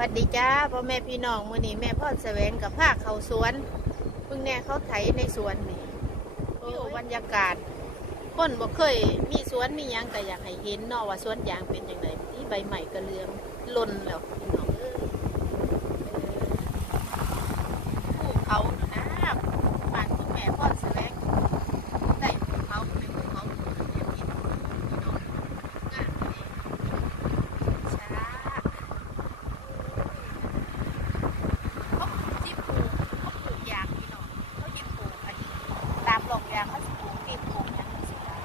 วัสดีจ้าพ่อแม่พี่น้องมื่อนี้แม่พ่อแสวงกับภาคเขาสวนเพิ่งแน่เขาไถในสวนนี่โอ้บรรยากาศคนบ่เคย มีสวนมียังก็อยากให้เห็นนอว่าสวนยางเป็นยังไงที่ใบใหม่กระเลืองหล่นแล้วพี่น้องเอ้ยเออภูเขาน่ะนะบ้านคุณแม่พ่อแสวงได้ภูเขาเป็นภูเขาแม่พี่น้องพี่น้องงามเลยช้า เขาที่ปลูกเขาปลูกยางพี่น้องเขาที่ปลูกอันนี้ตามหลอกยางเขาจะปลูกที่ปลูกยางสิได้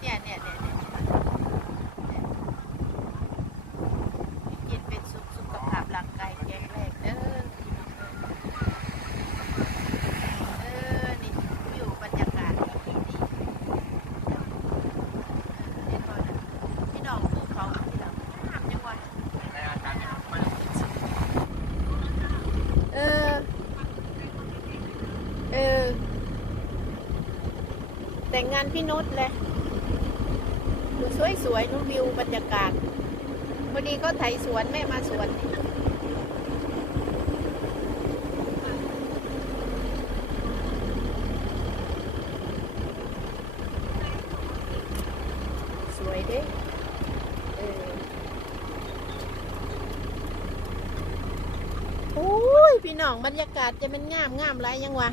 เนี่ยเนี่ยเนี่ยเนี่ยกินเป็นสุขสุขภาพร่างกายแข็งแรงเด้อพี่น้องเด้อเออนี่อยู่บรรยากาศดีดีเด็ดก่อนนะพี่น้องภูเขาพี่น้องห้ามยังวะเออ เออ แต่งงานพี่นุชเลยดูสวยๆนู่นวิวบรรยากาศพอดีก็ไถสวนแม่มาสวนสวยเด้เออโอ้ยพี่น้องบรรยากาศจะเป็นงามงามไรยังวะ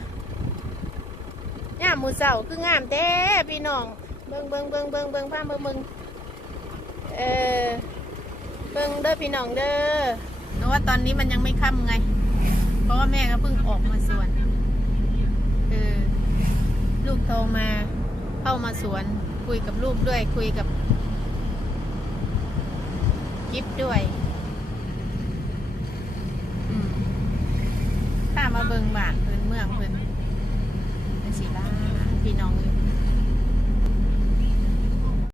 งามหมูเสาคืองามแท้พี่น้อง เบิ้งเบิ้งเบิ้งเบิ้งเบิ้งพาเบิ้งเบิ้งเออเบิ้งเด้อพี่น้องเด้อเพราะว่าตอนนี้มันยังไม่ค่ำไง เพราะว่าแม่ก็เพิ่งออกมาสวนเออลูกโทรมาเข้ามาสวนคุยกับลูกด้วยคุยกับกิฟด้วยป้ามาเบิงบาทเพิ่นเมืองเพิ่น